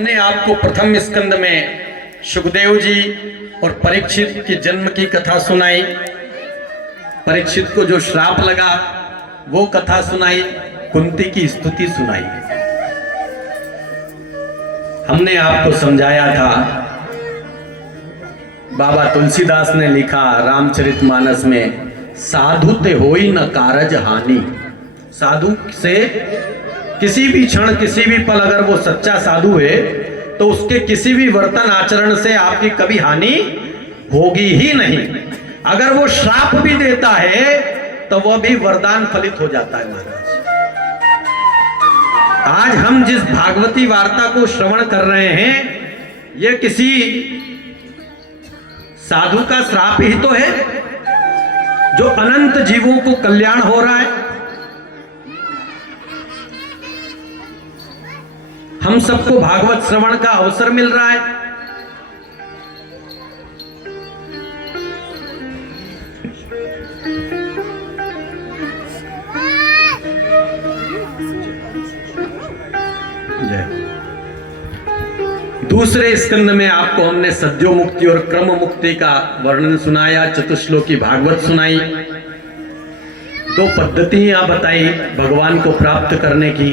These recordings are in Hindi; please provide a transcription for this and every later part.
हमने आपको प्रथम स्कंद में सुखदेव जी और परीक्षित के जन्म की कथा सुनाई। परीक्षित को जो श्राप लगा वो कथा सुनाई, कुंती की स्तुति सुनाई। हमने आपको समझाया था, बाबा तुलसीदास ने लिखा रामचरितमानस में, साधु ते होई न कारज हानि। साधु से किसी भी क्षण किसी भी पल अगर वो सच्चा साधु है तो उसके किसी भी वर्तन आचरण से आपकी कभी हानि होगी ही नहीं। अगर वो श्राप भी देता है तो वह भी वरदान फलित हो जाता है। महाराज, आज हम जिस भागवती वार्ता को श्रवण कर रहे हैं यह किसी साधु का श्राप ही तो है जो अनंत जीवों को कल्याण हो रहा है। हम सबको भागवत श्रवण का अवसर मिल रहा है। दूसरे स्कंद में आपको हमने सद्यो मुक्ति और क्रम मुक्ति का वर्णन सुनाया, चतुश्लोकी भागवत सुनाई, दो पद्धतियां बताई भगवान को प्राप्त करने की।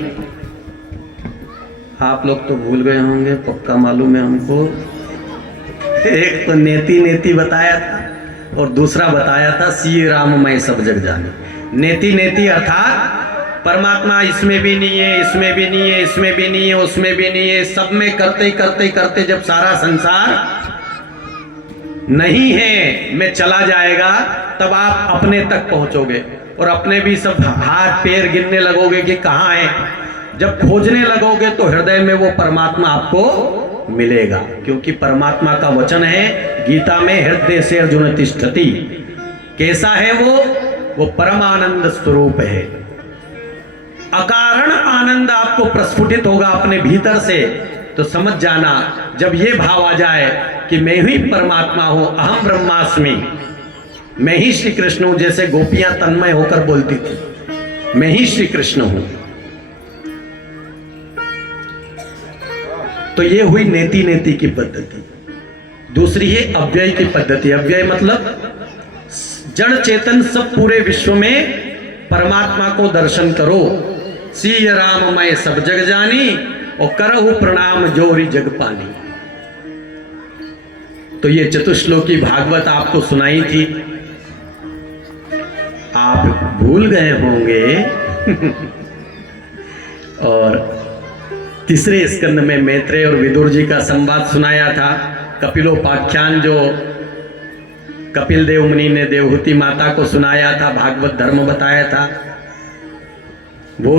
आप लोग तो भूल गए होंगे, पक्का मालूम है हमको। एक तो नेति नेति बताया था और दूसरा बताया था सी राम मैं सब जग जाने। नेति नेति अर्थात परमात्मा इसमें भी नहीं है, इसमें भी नहीं है, इसमें भी नहीं है, उसमें भी नहीं है, सब में करते करते करते जब सारा संसार नहीं है में चला जाएगा तब आप अपने तक पहुंचोगे और अपने भी सब हाथ पैर गिनने लगोगे कि कहाँ है। जब खोजने लगोगे तो हृदय में वो परमात्मा आपको मिलेगा, क्योंकि परमात्मा का वचन है गीता में, हृदय से अर्जुन तिष्ठति। कैसा है वो परम आनंद स्वरूप है। अकारण आनंद आपको प्रस्फुटित होगा अपने भीतर से। तो समझ जाना, जब ये भाव आ जाए कि मैं ही परमात्मा हूं, अहम ब्रह्मास्मि, मैं ही श्री कृष्ण हूं, जैसे गोपियां तन्मय होकर बोलती थी, मैं ही श्री कृष्ण हूं। तो ये हुई नेति नेति की पद्धति। दूसरी है अव्यय की पद्धति। अव्यय मतलब जड़ चेतन सब पूरे विश्व में परमात्मा को दर्शन करो। सी राम मैं सब जग जानी और करहु प्रणाम जोरी जग पानी। तो ये चतुश्लोकी भागवत आपको सुनाई थी, आप भूल गए होंगे। और तीसरे स्कंद में मैत्रेय और विदुर जी का संवाद सुनाया था। कपिलोपाख्यान जो कपिल देव मुनि ने देवहूति माता को सुनाया था, भागवत धर्म बताया था, वो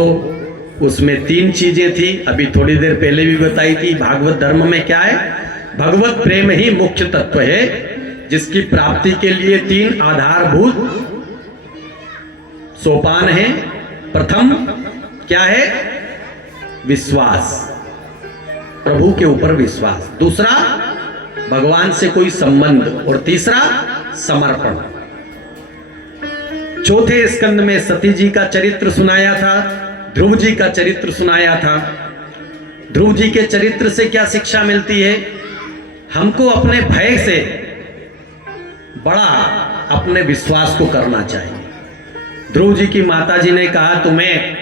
उसमें 3 चीजें थी। अभी थोड़ी देर पहले भी बताई थी। भागवत धर्म में क्या है? भगवत प्रेम ही मुख्य तत्व है, जिसकी प्राप्ति के लिए 3 आधारभूत सोपान है। प्रथम क्या है? विश्वास, प्रभु के ऊपर विश्वास। दूसरा भगवान से कोई संबंध, और तीसरा समर्पण। चौथे स्कंद में सती जी का चरित्र सुनाया था, ध्रुव जी का चरित्र सुनाया था। ध्रुव जी के चरित्र से क्या शिक्षा मिलती है? हमको अपने भय से बड़ा अपने विश्वास को करना चाहिए। ध्रुव जी की माता जी ने कहा, तुम्हें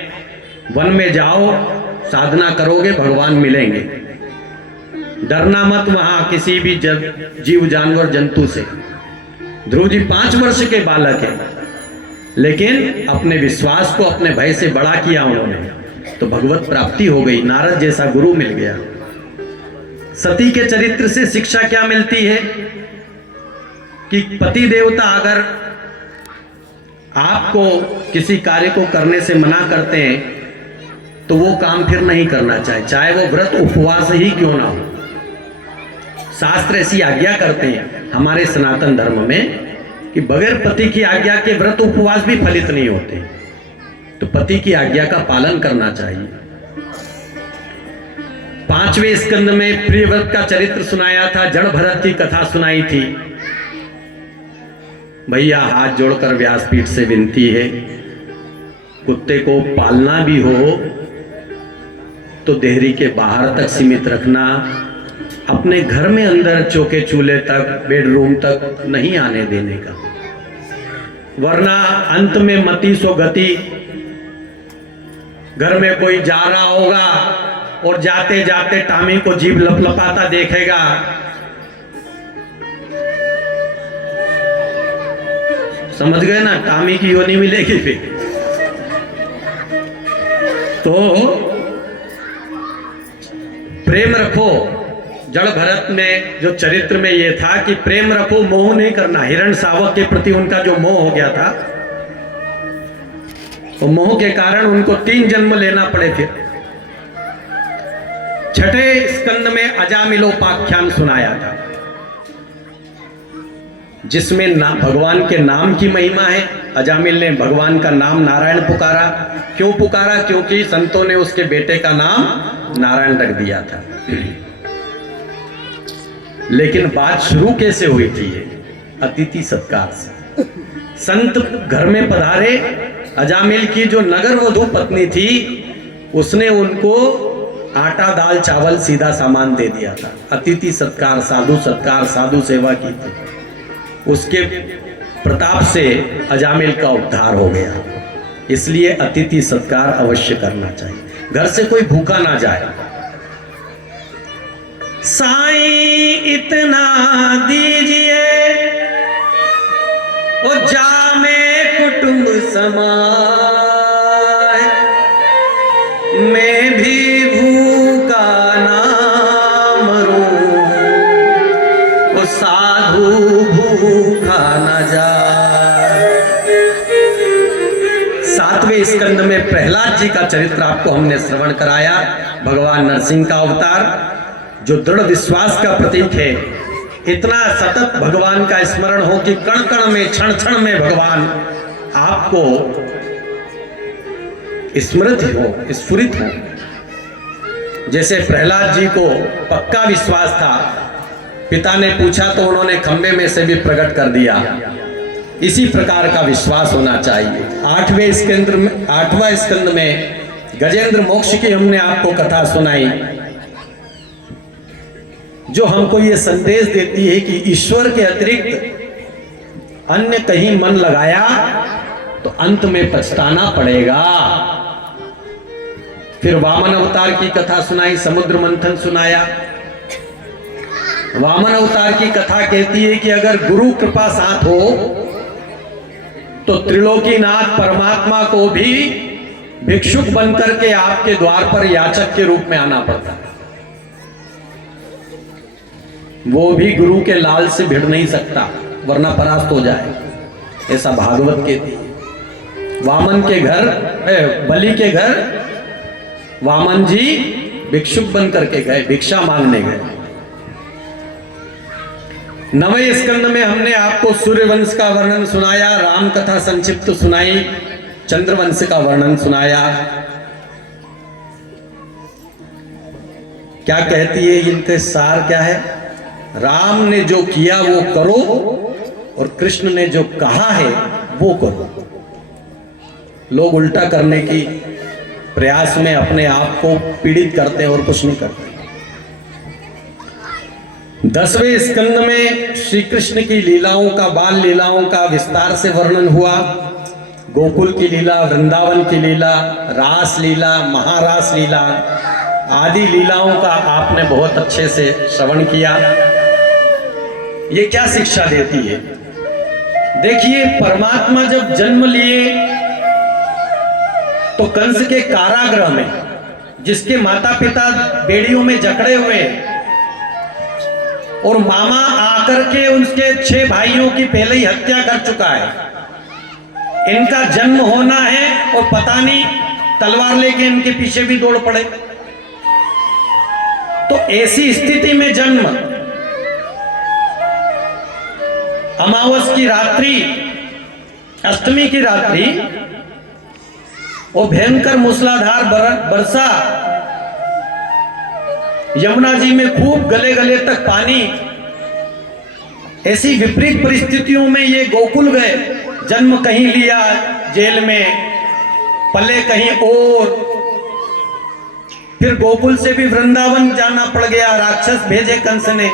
वन में जाओ, साधना करोगे भगवान मिलेंगे, डरना मत वहां किसी भी जीव जानवर जंतु से। ध्रुव जी 5 वर्ष के बालक हैं, लेकिन अपने विश्वास को अपने भय से बड़ा किया उन्होंने, तो भगवत प्राप्ति हो गई, नारद जैसा गुरु मिल गया। सती के चरित्र से शिक्षा क्या मिलती है कि पति देवता अगर आपको किसी कार्य को करने से मना करते हैं तो वो काम फिर नहीं करना चाहिए, चाहे वो व्रत उपवास ही क्यों ना हो। शास्त्र ऐसी आज्ञा करते हैं हमारे सनातन धर्म में कि बगैर पति की आज्ञा के व्रत उपवास भी फलित नहीं होते, तो पति की आज्ञा का पालन करना चाहिए। 5वें स्कंद में प्रियव्रत का चरित्र सुनाया था, जड़ भरत की कथा सुनाई थी। भैया हाथ जोड़कर व्यासपीठ से विनती है, कुत्ते को पालना भी हो तो देहरी के बाहर तक सीमित रखना, अपने घर में अंदर चौके चूल्हे तक, बेडरूम तक नहीं आने देने का, वरना अंत में मति सो गति। घर में कोई जा रहा होगा और जाते जाते टामी को जीभ लपलपाता देखेगा, समझ गए ना, टामी की योनि मिलेगी फिर। तो प्रेम रखो। जड़ भरत में जो चरित्र में ये था कि प्रेम रखो, मोह नहीं करना। हिरण शावक के प्रति उनका जो मोह हो गया था, तो मोह के कारण उनको 3 जन्म लेना पड़े। फिर छठे स्कंद में अजामिलोपाख्यान सुनाया था, जिसमें भगवान के नाम की महिमा है। अजामिल ने भगवान का नाम नारायण पुकारा। क्यों पुकारा? क्योंकि संतों ने उसके बेटे का नाम नारायण रख दिया था। लेकिन बात शुरू कैसे हुई थी? ये अतिथि सत्कार से। संत घर में पधारे, अजामिल की जो नगर वधू पत्नी थी, उसने उनको आटा दाल चावल सीधा सामान दे दिया था। अतिथि सत्कार, साधु सेवा की थी। उसके प्रताप से अजामिल का उद्धार हो गया। इसलिए अतिथि सत्कार अवश्य करना चाहिए। घर से कोई भूखा ना जाए। साईं इतना दीजिए ओ जामे कुटुंब समाए, मैं भी भूखा ना मरूं, ओ साधु भूखा ना जाए। 7वें स्कंद में प्रहलाद जी का चरित्र आपको हमने श्रवण कराया। भगवान नरसिंह का अवतार जो दृढ़ विश्वास का प्रतीक है। इतना सतत भगवान का स्मरण हो कि कण कण में, क्षण क्षण में भगवान आपको स्मृत हो, स्फुरित हो। जैसे प्रहलाद जी को पक्का विश्वास था, पिता ने पूछा तो उन्होंने खंबे में से भी प्रकट कर दिया। इसी प्रकार का विश्वास होना चाहिए। 8वें स्कंद में गजेंद्र मोक्ष की हमने आपको कथा सुनाई, जो हमको ये संदेश देती है कि ईश्वर के अतिरिक्त अन्य कहीं मन लगाया तो अंत में पछताना पड़ेगा। फिर वामन अवतार की कथा सुनाई, समुद्र मंथन सुनाया। वामन अवतार की कथा कहती है कि अगर गुरु कृपा साथ हो तो त्रिलोकीनाथ परमात्मा को भी भिक्षुक बनकर के आपके द्वार पर याचक के रूप में आना पड़ता है। वो भी गुरु के लाल से भिड़ नहीं सकता, वरना परास्त हो जाए। ऐसा भागवत कहती है। वामन के घर, बलि के घर वामन जी भिक्षुक बन करके गए, भिक्षा मांगने गए। 9वें स्कंद में हमने आपको सूर्यवंश का वर्णन सुनाया, राम कथा संक्षिप्त सुनाई, चंद्रवंश का वर्णन सुनाया। क्या कहती है इनके सार क्या है? राम ने जो किया वो करो और कृष्ण ने जो कहा है वो करो। लोग उल्टा करने की प्रयास में अपने आप को पीड़ित करते हैं और कुछ नहीं करते। 10वें स्कंद में श्री कृष्ण की लीलाओं का, बाल लीलाओं का विस्तार से वर्णन हुआ। गोकुल की लीला, वृंदावन की लीला, रास लीला, महारास लीला आदि लीलाओं का आपने बहुत अच्छे से श्रवण किया। ये क्या शिक्षा देती है? देखिए, परमात्मा जब जन्म लिए तो कंस के कारागृह में, जिसके माता पिता बेड़ियों में जकड़े हुए और मामा आकर के उनके 6 भाइयों की पहले ही हत्या कर चुका है, इनका जन्म होना है और पता नहीं तलवार लेके इनके पीछे भी दौड़ पड़े। तो ऐसी स्थिति में जन्म, अमावस की रात्रि, अष्टमी की रात्रि, और भयंकर मूसलाधार वर्षा, यमुना जी में खूब गले गले तक पानी। ऐसी विपरीत परिस्थितियों में ये गोकुल गए। जन्म कहीं लिया जेल में, पले कहीं और, फिर गोकुल से भी वृंदावन जाना पड़ गया, राक्षस भेजे कंस ने।